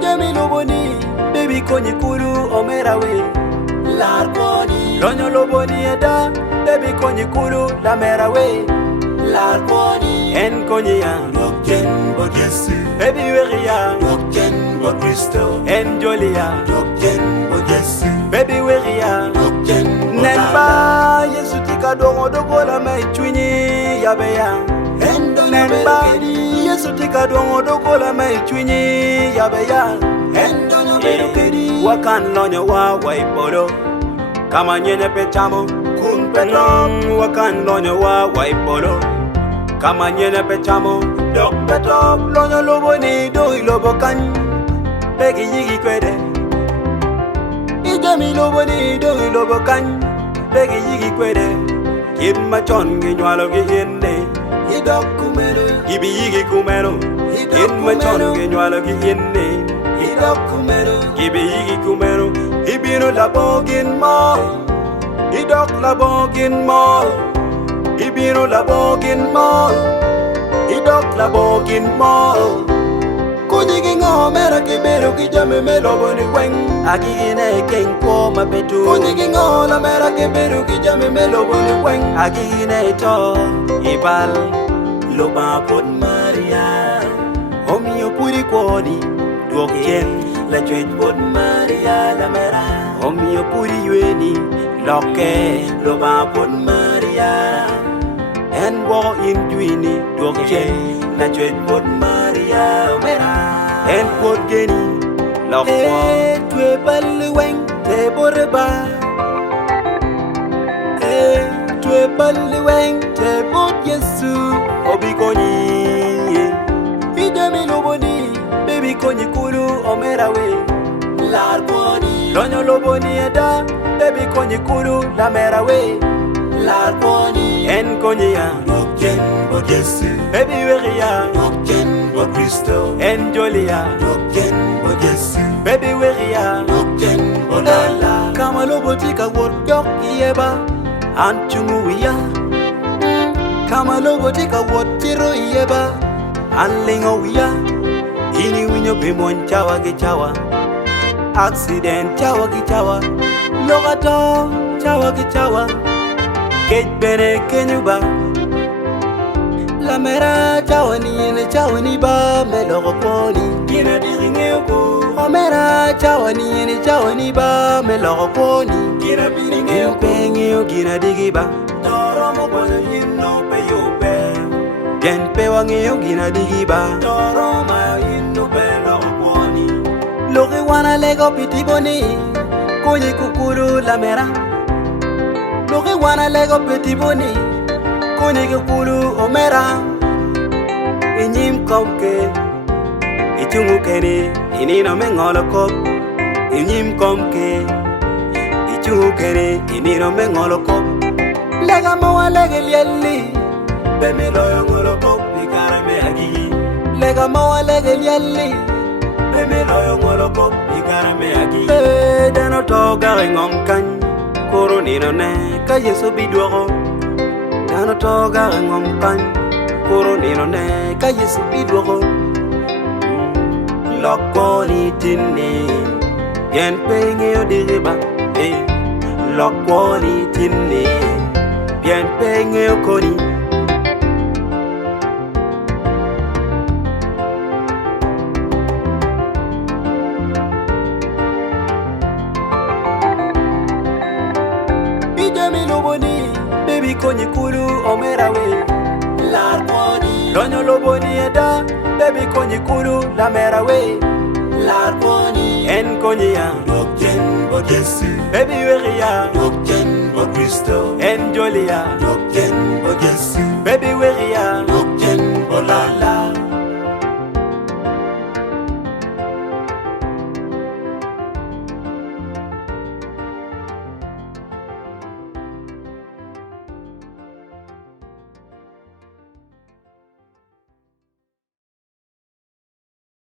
Ijami loboni, baby konyi kuru omera we. Lar koni, lonyo loboni eda, baby konyi kuru la mera we. Lar koni, en konyi ya. Dokjen bod Yesu, Baby weria, dokjen bod Kristo, en jolia. dokjen bod Yesu, Baby weria, dokjen bod nenba Yesu tika dongo dogola mai chwinyi yabeya. Endo Nenba Yesu tika dongo dogola mai chwinyi yabeya. Endo no kedi, Wakan lonyo wa waipolo, kama nyenye pechamo kun petrom. Wakan lonyo wa waipolo, kama nyenye pechamo dok petrom. Lonyo loboni doi lobo kan, begi yigi kwede. Ijami loboni doi lobo kan, begi yigi kwede. Kib machon ginywalo gihinde, idok kumero, gibi yigi kumero. Kib machon ginywalo gihinde, idok kumero, gibi yigi kumero. Ibino labogin mo, idok labogin mo. Ibino labogin mo, idok labogin mo. Kujigi ngo mera kibero kijame meloboni weng. Agigine ken ko mabetu. Kujigi ngo la mera kibero kijame meloboni weng. Agigine to ibal loba pot Maria. Omio puri kwoni duok chen la chwech pot Maria la mera. Omio puri yweni loke loba pot Maria. En wo in dwini duok chen la chwech pot Maria mera. En pot geni lokwa twe balu weng te boreba. Twe balu weng te bot Yesu obi konyi. Ijami loboni baby konyi kuru omera we. Lar koni, Lonyo loboni eda baby konyi kuru la mera we. lar koni, En konyi ya dokjen bod Yesu, baby weria. dokjen bod Kristo, En jolia dokjen bod Yesu, baby weria. dokjen bod Allah. Kama loboti ka wot dok yeba anchungu wiya. Kama loboti ka wot tiro yeba anlingo wiya. Ini winyo bimon chawa gi chawa, accident chawa gi chawa, logato chawa gi chawa. Kej bene kenyuba la mera chawa ni ba me logo poni. Gina diringe ko omera chawa ni ba me logo poni. Kira biringe Gina pengi o gina digiba toro mo bono yinno pe yo pe, gen pe wangi o gina digiba. toro ma yinno pe lo boni. Logi wana lego piti boni konyi kukuru la mera. Logi wana lego piti boni konyi kukuru omera. Inyim komke ichungu kene inino mengolo kop. Inyim komke ichungu kene inino mengolo kop. Lega mawa lege lieli Bemi lo yongolo kop ikara me agigi, lega mawa lege lieli. bemi lo yongolo kop ikara me agigi. Dano to gari ngom kan koro nino ne ka Yesu biduogo. Dano to gari ngom kan koro nino ne ka Yesu biduogo. Lokoni tinni yen pengi o diriba. Lokoni tinni yen pengi o koni. Ijami loboni baby konyi kuru omera we. Lar koni, Lonyo loboni eda baby konyi kuru la mera we. lar koni, En konyi ya dokjen bod Yesu, baby weria. dokjen bod Kristo, En jolia dokjen bod Yesu, baby weria.